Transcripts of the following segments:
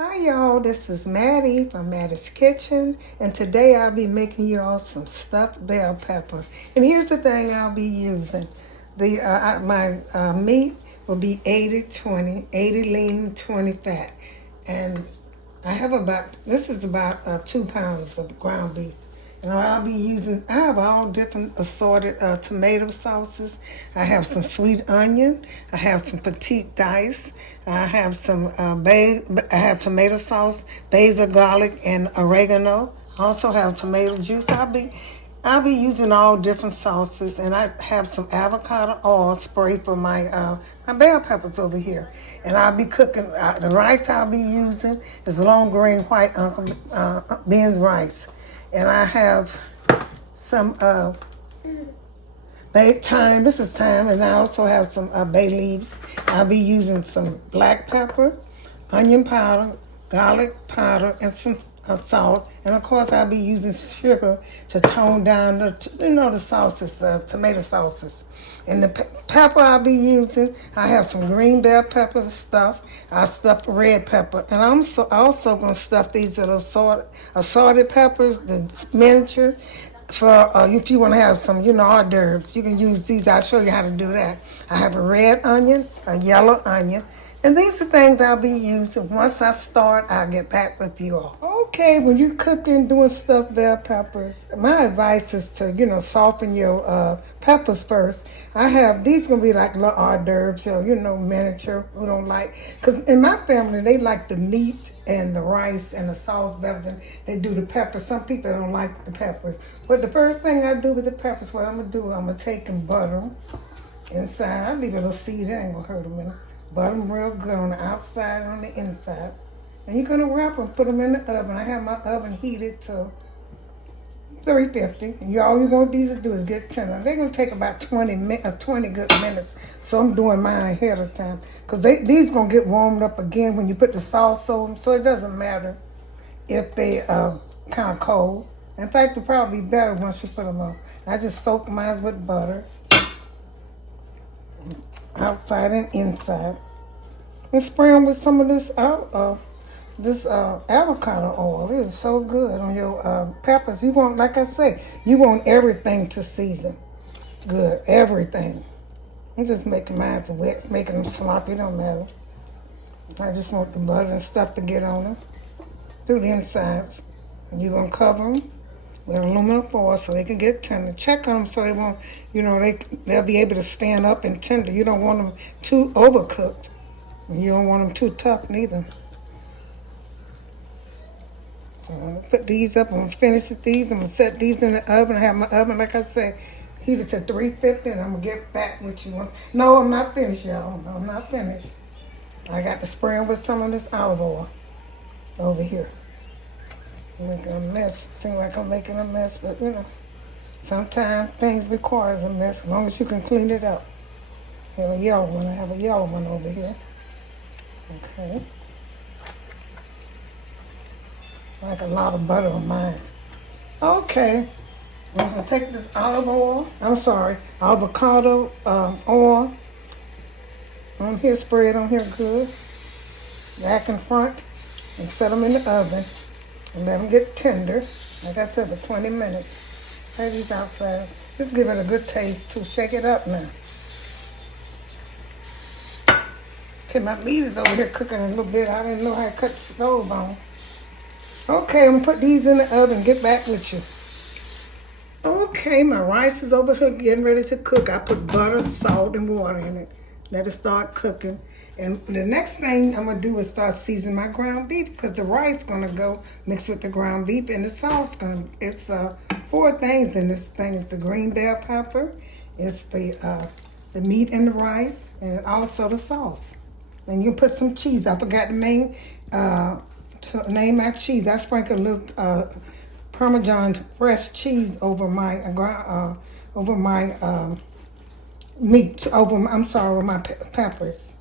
Hi y'all, this is Mattie from Mattie's Kitchen, and today I'll be making you all some stuffed bell pepper. And here's the thing I'll be using. My meat will be 80-20, 80 lean, 20 fat. And I have this is about 2 pounds of ground beef. And I have all different assorted tomato sauces. I have some sweet onion. I have some petite dice. I have some I have tomato sauce, basil, garlic, and oregano. I also have tomato juice. I'll be using all different sauces, and I have some avocado oil spray for my bell peppers over here. And I'll be cooking the rice I'll be using is long grain white Uncle Ben's rice. And I have some thyme. This is thyme, and I also have some bay leaves. I'll be using some black pepper, onion powder, garlic powder, and some salt. And of course, I'll be using sugar to tone down the sauces, tomato sauces. And the pepper I'll be using, I have some green bell pepper stuff. I stuffed red pepper, and I'm also going to stuff these little assorted peppers, the miniature. For if you want to have some, hors d'oeuvres, you can use these. I'll show you how to do that. I have a red onion, a yellow onion, and these are things I'll be using. Once I start, I'll get back with you all. Okay, when you're cooking, doing stuffed bell peppers, my advice is to, soften your peppers first. These going to be like little hors d'oeuvres, miniature, who don't like. Because in my family, they like the meat and the rice and the sauce better than they do the peppers. Some people don't like the peppers. But the first thing I do with the peppers, what I'm going to do, I'm going to take and butter them inside. I leave a little seed, it ain't going to hurt them. Butter them real good on the outside and on the inside. And you're going to wrap them, put them in the oven. I have my oven heated to 350. And all you're going to do is get tender. They're going to take about 20 good minutes. So I'm doing mine ahead of time. Because these going to get warmed up again when you put the sauce on them. So it doesn't matter if they kind of cold. In fact, it'll probably be better once you put them on. I just soak mine with butter. Outside and inside. And spray them with some of this avocado oil. It is so good on your peppers. You want, like I say, you want everything to season. Good, everything. I'm just making mine wet, making them sloppy, don't matter. I just want the butter and stuff to get on them. Do the insides. And you're going to cover them with aluminum foil so they can get tender. Check on them so they won't, they'll be able to stand up and tender. You don't want them too overcooked. And you don't want them too tough neither. So I'm going to put these up. I'm going to finish these. I'm going to set these in the oven. I have my oven, like I said, heated to 350, and I'm going to get back with you. No, I'm not finished, y'all. No, I'm not finished. I got to spray them with some of this olive oil over here. Making a mess. Seems like I'm making a mess, but sometimes things requires a mess as long as you can clean it up. I have a yellow one. I have a yellow one over here. Okay. Like a lot of butter on mine. Okay. I'm going to take this avocado oil on here, spray it on here good, back and front, and set them in the oven. And let them get tender, like I said, for 20 minutes. Try these outside. Just give it a good taste too. Shake it up now. Okay, my meat is over here cooking a little bit. I didn't know how to cut the stove on. Okay, I'm gonna put these in the oven and get back with you. Okay, my rice is over here getting ready to cook. I put butter, salt, and water in it. Let it start cooking. And the next thing I'm going to do is start seasoning my ground beef because the rice is going to go mixed with the ground beef and the sauce. It's 4 things in this thing. It's the green bell pepper, it's the meat and the rice, and also the sauce. And you put some cheese. I forgot to name my cheese. I sprinkle a little Parmesan fresh cheese over my meat. Over my peppers.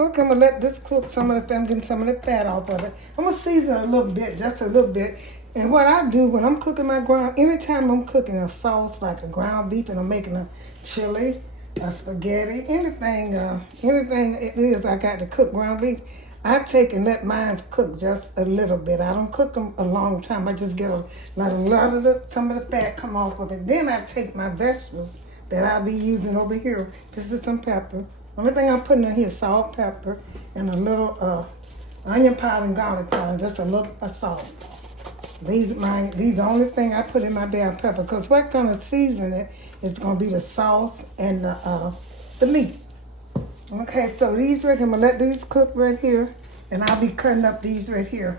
Okay, I'm going to let this cook I'm getting some of the fat off of it. I'm going to season it a little bit, just a little bit. And what I do when I'm cooking anytime I'm cooking a sauce like a ground beef and I'm making a chili, a spaghetti, anything it is I got to cook ground beef, I take and let mine cook just a little bit. I don't cook them a long time. I just get let a lot of some of the fat come off of it. Then I take my vegetables that I'll be using over here. This is some pepper. Only thing I'm putting in here is salt, pepper, and a little onion powder and garlic powder, just a little salt. These are the only thing I put in my bell pepper, because what's gonna season it is gonna be the sauce and the meat. Okay, so these right here, I'm gonna let these cook right here, and I'll be cutting up these right here.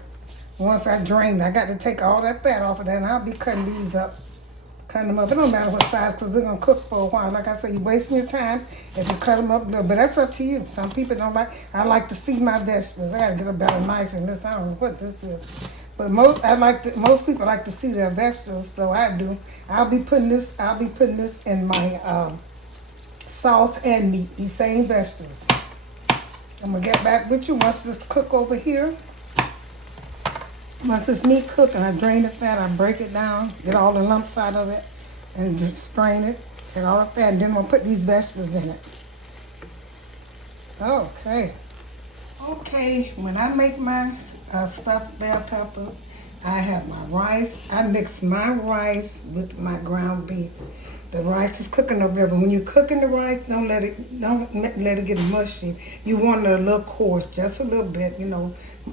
Once I drain, I got to take all that fat off of that, and I'll be cutting these up. Cutting them up. It don't matter what size, because they're gonna cook for a while. Like I said, you're wasting your time if you cut them up a little, but that's up to you. Some people don't like. I like to see my vegetables. I gotta get a better knife in this. I don't know what this is, but most people like to see their vegetables, so I do. I'll be putting this in my sauce and meat. These same vegetables. I'm gonna get back with you once this cook over here. Once this meat cook and I drain the fat, I break it down, get all the lumps out of it, and just strain it, get all the fat, and then I'm gonna put these vegetables in it. Okay, when I make my stuffed bell pepper, I have my rice. I mix my rice with my ground beef. The rice is cooking over there, but when you're cooking the rice, don't let it get mushy. You want it a little coarse, just a little bit,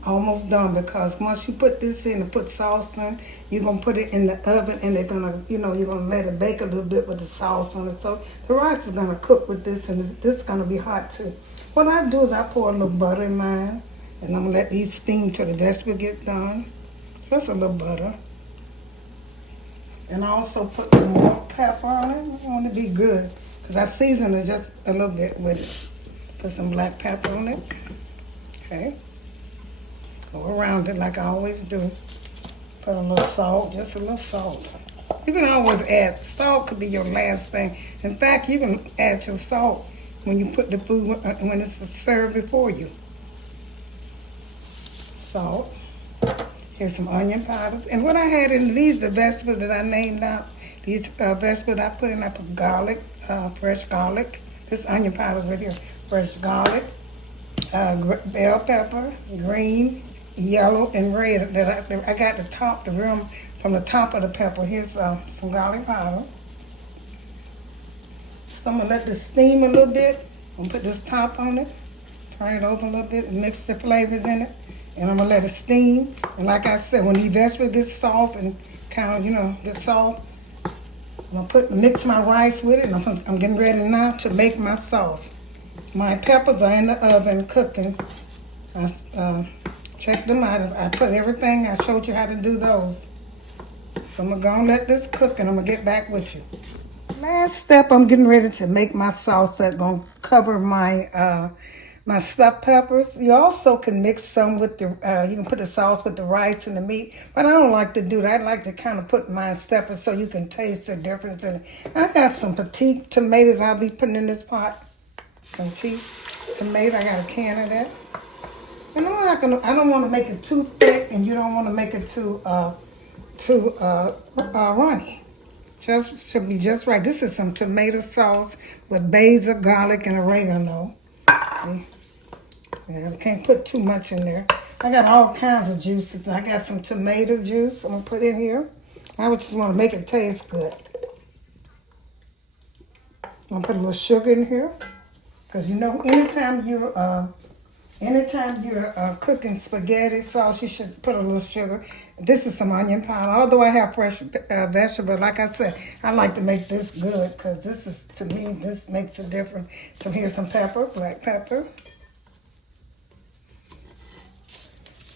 almost done, because once you put this in and put sauce in, you're gonna put it in the oven, and they're gonna, you're gonna let it bake a little bit with the sauce on it. So the rice is gonna cook with this, and this is gonna be hot too. What I do is I pour a little butter in mine, and I'm gonna let these steam till the vegetable get done. Just a little butter. And I also put some more pepper on it. I want it to be good, because I season it just a little bit with it. Put some black pepper on it. Okay. Go around it like I always do. Put a little salt, just a little salt. You can always add, salt could be your last thing. In fact, you can add your salt when you put the food, when it's served before you. Salt. Here's some onion powders. And what I had in these, the vegetables that I named out, these vegetables I put in, I put garlic, fresh garlic. This onion powder's right here. Fresh garlic, bell pepper, green, yellow, and red. That I got the rim from the top of the pepper. Here's some garlic powder. So I'm gonna let this steam a little bit. I'm gonna put this top on it, turn it over a little bit, and mix the flavors in it. And I'm gonna let it steam. And like I said, when these vegetables get soft and kind of, get soft, I'm gonna mix my rice with it. And I'm getting ready now to make my sauce. My peppers are in the oven cooking. I check them out. I put everything. I showed you how to do those. So I'm gonna let this cook, and I'm gonna get back with you. Last step, I'm getting ready to make my sauce that's gonna cover my my stuffed peppers. You also can mix some with the, you can put the sauce with the rice and the meat, but I don't like to do that. I like to kind of put mine separate so you can taste the difference in it. I got some petite tomatoes I'll be putting in this pot. Some cheap tomato, I got a can of that. And I don't want to make it too thick, and you don't want to make it too runny. Should be just right. This is some tomato sauce with basil, garlic, and oregano. See? Yeah, I can't put too much in there. I got all kinds of juices. I got some tomato juice I'm gonna put in here. I would just want to make it taste good. I'm gonna put a little sugar in here, because anytime you're cooking spaghetti sauce, you should put a little sugar. This is some onion powder. Although I have fresh vegetables, like I said, I like to make this good, because this is, to me, this makes a difference. So here's some pepper, black pepper.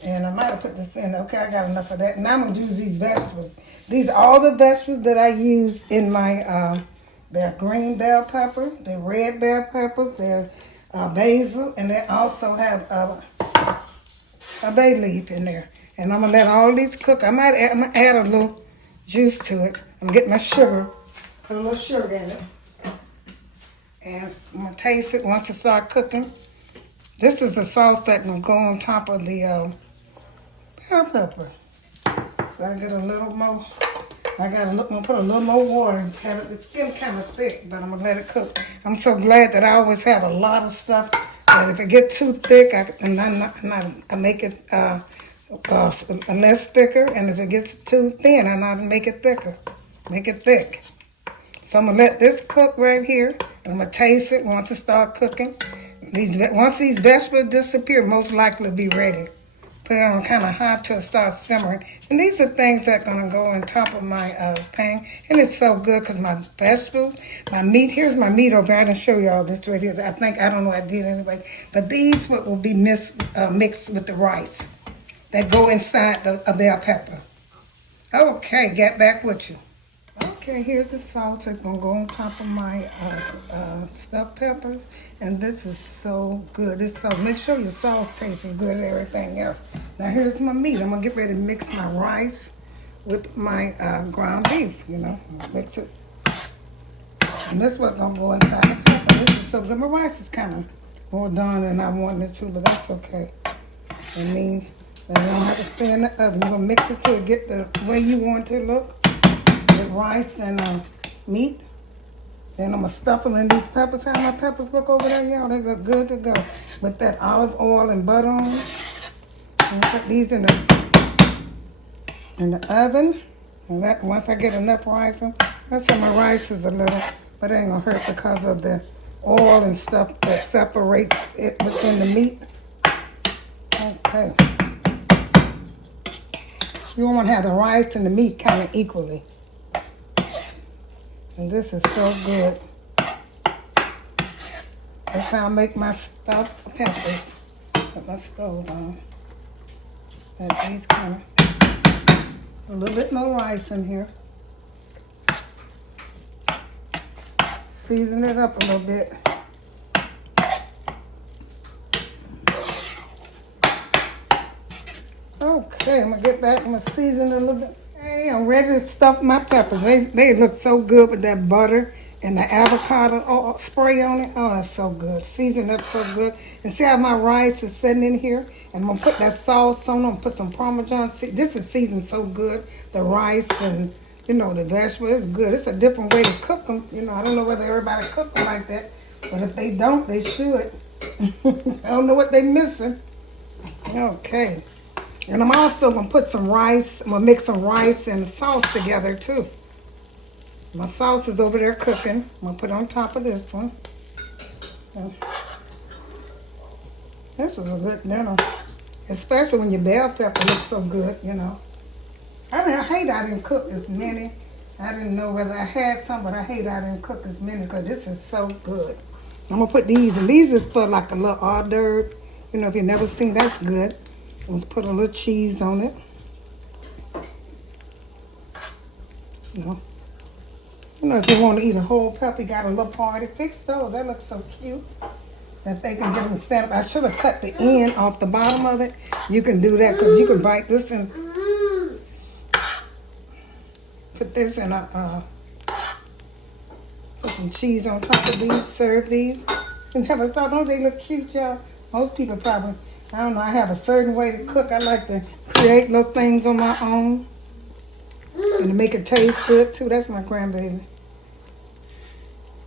And I might have put this in. Okay, I got enough of that. Now I'm going to use these vegetables. These are all the vegetables that I use in my, they're green bell peppers, they're red bell peppers, they're basil, and they also have a bay leaf in there. And I'm going to let all these cook. I'm going to add a little juice to it. I'm going to get my sugar, put a little sugar in it. And I'm going to taste it once it starts cooking. This is the sauce that's going to go on top of the bell pepper. So I get a little more. I'm going to put a little more water. It's getting kind of thick, but I'm going to let it cook. I'm so glad that I always have a lot of stuff And if it gets too thick, I make it less thicker. And if it gets too thin, I make it thicker. Make it thick. So I'm going to let this cook right here. And I'm going to taste it once it starts cooking. Once these vegetables disappear, most likely it'll be ready. Put it on kind of hot till it starts simmering. And these are things that are going to go on top of my thing. And it's so good because my vegetables, my meat, here's my meat over here. I didn't show you all this right here. I don't know I did anyway. But these will be mixed with the rice that go inside the bell pepper. Okay, get back with you. Okay, here's the salt that's going to go on top of my stuffed peppers. And this is so good. This sauce, make sure your sauce tastes as good as everything else. Now here's my meat. I'm going to get ready to mix my rice with my ground beef, you know. Mix it. And this is what's going to go inside the pepper. This is so good. My rice is kind of more done than I wanted it to, but that's okay. It means that you don't have to stay in the oven. You're going to mix it till it get the way you want it to look. With rice and meat. Then I'm going to stuff them in these peppers. How my peppers look over there, y'all? They look good to go. With that olive oil and butter on them. And put these in the oven. And that once I get enough rice in, that's how my rice is a little, but it ain't going to hurt because of the oil and stuff that separates it within the meat. Okay. You want to have the rice and the meat kind of equally. And this is so good. That's how I make my stuffed peppers. Put my stove on. And these kind of, a little bit more rice in here. Season it up a little bit. Okay, I'm gonna get back. I'm gonna season it a little bit. Hey, I'm ready to stuff my peppers. They look so good with that butter and the avocado spray on it. Oh, that's so good. Seasoned up so good. And see how my rice is sitting in here? And I'm going to put that sauce on them, put some Parmesan. This is seasoned so good. The rice and, you know, the vegetables. It's good. It's a different way to cook them. You know, I don't know whether everybody cook them like that. But if they don't, they should. I don't know what they're missing. Okay. And I'm also going to put some rice. I'm going to mix some rice and sauce together, too. My sauce is over there cooking. I'm going to put it on top of this one. This is a good dinner. Especially when your bell pepper looks so good, you know. I hate I didn't cook as many. I didn't know whether I had some, but I hate I didn't cook as many because this is so good. I'm going to put these, and these is for like a little hors d'oeuvre. You know, if you've never seen, that's good. Let's put a little cheese on it. You know, if you want to eat a whole pepper, you got a little party. Fix those. That looks so cute. That they can get them set up. I should have cut the end off the bottom of it. You can do that because you can bite this and put this in a, put some cheese on top of these. Serve these. And have a thought, don't they look cute, y'all? Most people probably, I don't know, I have a certain way to cook. I like to create little things on my own. And to make it taste good, too. That's my grandbaby.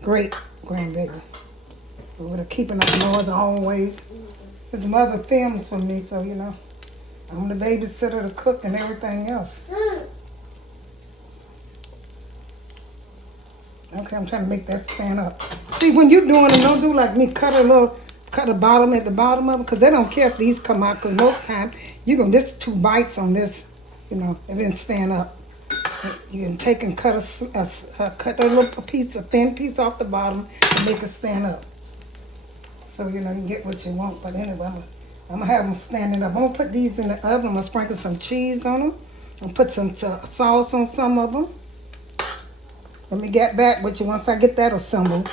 Great grandbaby. We're keeping up noise always. His mother films for me, so, you know. I'm the babysitter, the cook, and everything else. Okay, I'm trying to make that stand up. See, when you're doing it, don't do like me. Cut a bottom at the bottom of it, because they don't care if these come out, because most times, you're going to, this 2 bites on this, you know, it didn't stand up. You can take and cut a little piece, a thin piece off the bottom and make it stand up. So, you know, you get what you want. But anyway, I'm going to have them standing up. I'm going to put these in the oven. I'm going to sprinkle some cheese on them. And put some sauce on some of them. Let me get back with you once I get that assembled.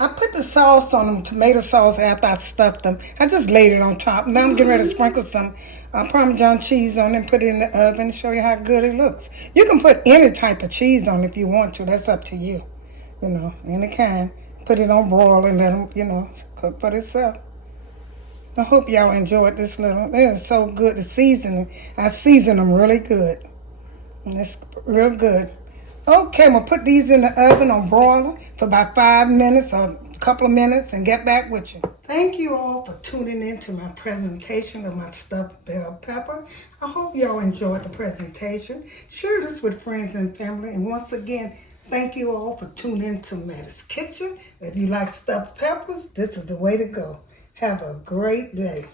I put the sauce on them, tomato sauce, after I stuffed them. I just laid it on top. Now I'm getting ready to sprinkle some Parmesan cheese on it and put it in the oven and show you how good it looks. You can put any type of cheese on it if you want to. That's up to you. You know, any kind. Put it on broil and let them, you know, cook for itself. I hope y'all enjoyed this little. It is so good. The seasoning, I season them really good. And it's real good. Okay, I'm going to put these in the oven on broiler for about 5 minutes or a couple of minutes and get back with you. Thank you all for tuning in to my presentation of my stuffed bell pepper. I hope y'all enjoyed the presentation. Share this with friends and family. And once again, thank you all for tuning in to Mattie's Kitchen. If you like stuffed peppers, this is the way to go. Have a great day.